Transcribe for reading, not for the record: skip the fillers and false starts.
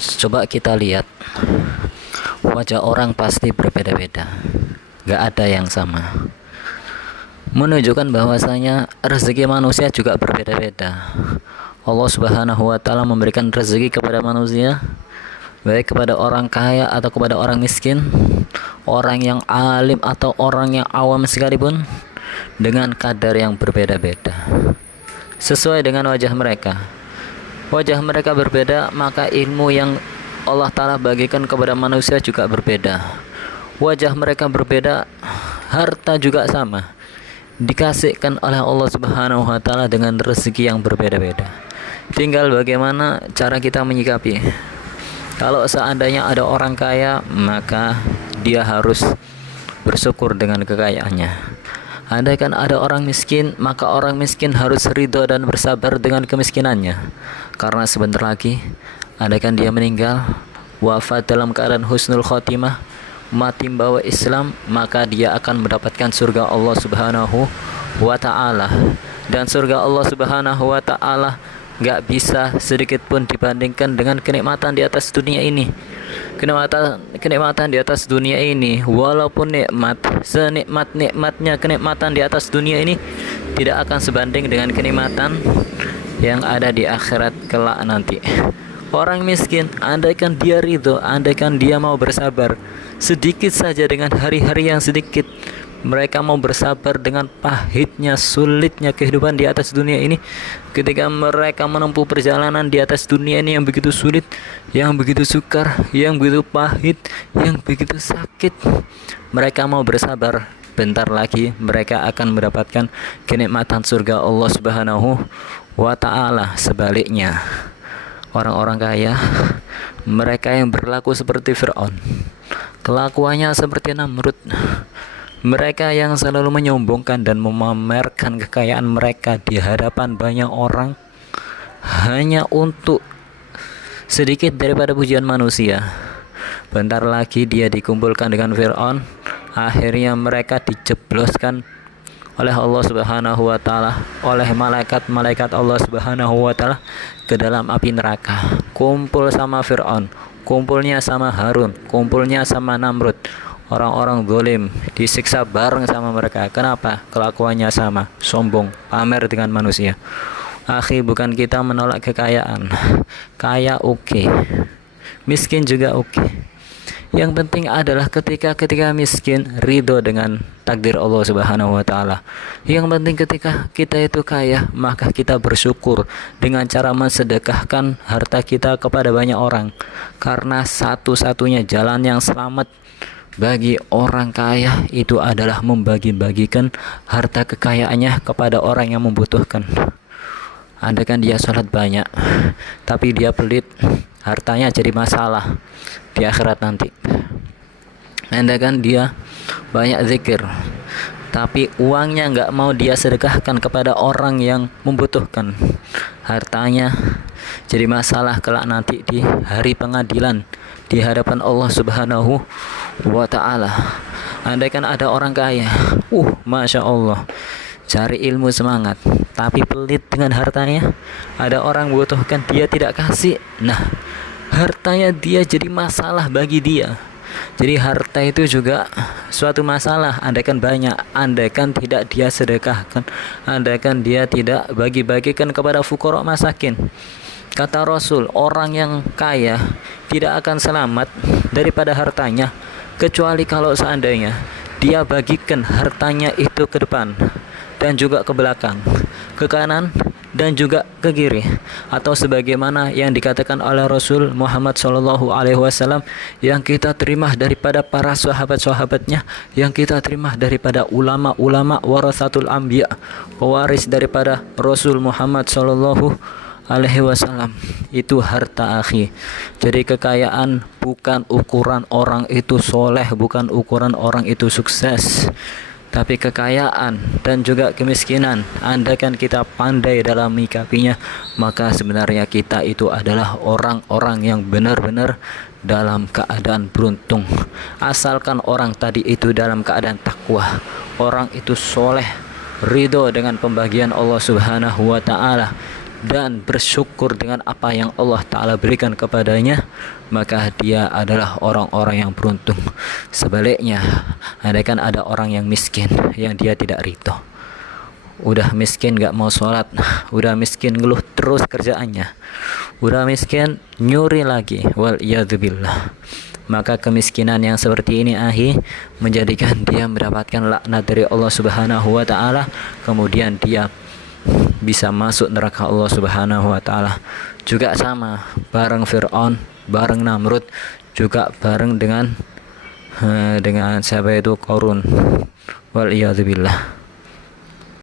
Coba kita lihat, wajah orang pasti berbeda-beda, gak ada yang sama. Menunjukkan bahwasanya rezeki manusia juga berbeda-beda. Allah Subhanahu wa Ta'ala memberikan rezeki kepada manusia, baik kepada orang kaya atau kepada orang miskin, orang yang alim atau orang yang awam sekalipun, dengan kadar yang berbeda-beda, sesuai dengan wajah mereka. Wajah mereka berbeda, maka ilmu yang Allah Ta'ala bagikan kepada manusia juga berbeda. Wajah mereka berbeda, harta juga sama, dikasihkan oleh Allah Subhanahu wa Ta'ala dengan rezeki yang berbeda-beda. Tinggal bagaimana cara kita menyikapi. Kalau seandainya ada orang kaya, maka dia harus bersyukur dengan kekayaannya. Andaikan ada orang miskin, maka orang miskin harus ridho dan bersabar dengan kemiskinannya. Karena sebentar lagi, andaikan dia meninggal, wafat dalam keadaan husnul khotimah, mati membawa Islam, maka dia akan mendapatkan surga Allah Subhanahu wa Ta'ala. Dan surga Allah Subhanahu wa Ta'ala gak bisa sedikit pun dibandingkan dengan kenikmatan di atas dunia ini. Kenikmatan di atas dunia ini, walaupun nikmat, senikmat-nikmatnya kenikmatan di atas dunia ini, tidak akan sebanding dengan kenikmatan yang ada di akhirat kelak nanti. Orang miskin, andaikan dia ridho, andaikan dia mau bersabar sedikit saja dengan hari-hari yang sedikit, mereka mau bersabar dengan pahitnya, sulitnya kehidupan di atas dunia ini. Ketika mereka menempuh perjalanan di atas dunia ini yang begitu sulit, yang begitu sukar, yang begitu pahit, yang begitu sakit, mereka mau bersabar. Bentar lagi mereka akan mendapatkan kenikmatan surga Allah Subhanahu wa Ta'ala. Sebaliknya, orang-orang kaya, mereka yang berlaku seperti Fir'aun, kelakuannya seperti Namrud, mereka yang selalu menyombongkan dan memamerkan kekayaan mereka di hadapan banyak orang hanya untuk sedikit daripada pujian manusia. Bentar lagi dia dikumpulkan dengan Fir'aun, akhirnya mereka dijebloskan oleh Allah Subhanahu wa Ta'ala, oleh malaikat-malaikat Allah Subhanahu wa Ta'ala ke dalam api neraka. Kumpul sama Fir'aun, kumpulnya sama Harun, kumpulnya sama Namrud. Orang-orang zalim disiksa bareng sama mereka. Kenapa? Kelakuannya sama, sombong, pamer dengan manusia. Akhi, bukan kita menolak kekayaan. Kaya oke, miskin juga oke. Yang penting adalah ketika miskin, ridho dengan takdir Allah Subhanahu wa Ta'ala. Yang penting ketika kita itu kaya, maka kita bersyukur dengan cara mensedekahkan harta kita kepada banyak orang. Karena satu-satunya jalan yang selamat bagi orang kaya itu adalah membagi-bagikan harta kekayaannya kepada orang yang membutuhkan. Andaikan dia sholat banyak, tapi dia pelit, hartanya jadi masalah di akhirat nanti. Andaikan dia banyak zikir, tapi uangnya nggak mau dia sedekahkan kepada orang yang membutuhkan, hartanya jadi masalah kelak nanti di hari pengadilan di hadapan Allah Subhanahu wa Ta'ala. Andaikan ada orang kaya, Masya Allah, cari ilmu semangat, tapi pelit dengan hartanya. Ada orang membutuhkan, dia tidak kasih. Nah, hartanya dia jadi masalah bagi dia. Jadi harta itu juga suatu masalah. Andaikan banyak, andaikan tidak dia sedekahkan, andaikan dia tidak bagi-bagikan kepada fuqara masakin. Kata Rasul, orang yang kaya tidak akan selamat daripada hartanya, kecuali kalau seandainya dia bagikan hartanya itu ke depan dan juga ke belakang, ke kanan dan juga ke kiri, atau sebagaimana yang dikatakan oleh Rasul Muhammad SAW, yang kita terima daripada para sahabat-sahabatnya, yang kita terima daripada ulama-ulama warasatul anbiya, pewaris daripada Rasul Muhammad SAW, itu harta, akhi. Jadi kekayaan bukan ukuran orang itu soleh, bukan ukuran orang itu sukses. Tapi kekayaan dan juga kemiskinan, andaikan kita pandai dalam menyikapinya, maka sebenarnya kita itu adalah orang-orang yang benar-benar dalam keadaan beruntung. Asalkan orang tadi itu dalam keadaan takwa, orang itu soleh, ridho dengan pembagian Allah Subhanahu wa Ta'ala, dan bersyukur dengan apa yang Allah Ta'ala berikan kepadanya, maka dia adalah orang-orang yang beruntung. Sebaliknya, andaikan ada orang yang miskin yang dia tidak ridho, udah miskin gak mau sholat, udah miskin ngeluh terus kerjaannya, udah miskin nyuri lagi, wal iyadzubillah, maka kemiskinan yang seperti ini menjadikan dia mendapatkan laknat dari Allah Subhanahu wa Ta'ala, kemudian dia bisa masuk neraka Allah Subhanahu wa Ta'ala. Juga sama bareng Fir'aun, bareng Namrud, juga bareng dengan siapa itu, Qarun, wal iyadzubillah.